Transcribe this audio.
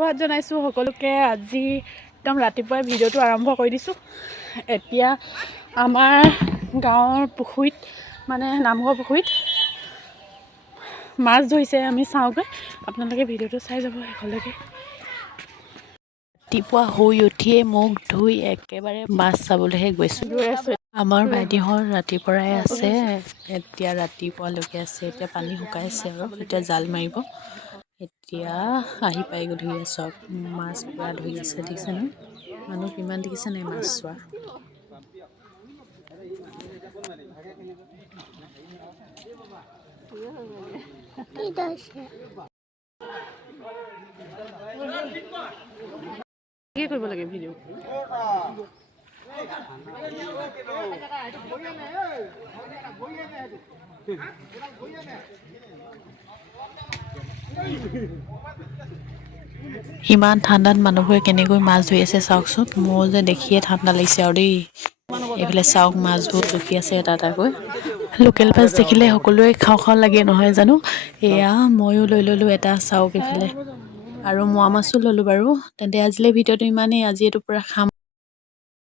ধন্যবাদ জনাইছোঁ সকলোকে। আজি একদম ৰাতিপুৱাই ভিডিঅ'টো আৰম্ভ কৰি দিছোঁ। এতিয়া আমাৰ গাঁৱৰ পুখুৰীত মানে নামঘৰ পুখুৰীত মাছ ধৰিছে, আমি চাওঁগৈ। আপোনালোকে ভিডিঅ'টো চাই যাব শেষলৈকে। ৰাতিপুৱা শুই উঠিয়ে মুখ ধুই একেবাৰে মাছ চাবলৈহে গৈছোঁ। আমাৰ ভাইটিহঁত ৰাতিপুৱাই আছে, এতিয়া ৰাতিপুৱালৈকে আছে। এতিয়া পানী শুকাইছে আৰু এতিয়া জাল মাৰিব। এতিয়া আহি পাই গ'লহি চব মাছ পুৰা ধৰি আছে, দেখিছে নহয় মানুহ কিমান দেখিছে নাই মাছ চোৱা। কি কৰিব লাগে ভিডিঅ'? ইমান ঠাণ্ডাত মানুহবোৰে কেনেকৈ মাছ ধৰি আছে চাওকচোন। মোৰ যে দেখিয়ে ঠাণ্ডা লাগিছে আৰু দেই। এইফালে চাওক মাছবোৰ জুপি আছে এটা এটাকৈ। লোকেল মাছ দেখিলে সকলোৰে খাওঁ খাওঁ লাগে নহয় জানো। এয়া ময়ো লৈ ল'লোঁ এটা, চাওক এইফালে আৰু মোৱা মাছো ল'লোঁ বাৰু। তেন্তে আজিলৈ ভিডিঅ'টো ইমানেই। আজি এইটো পূৰা খাম।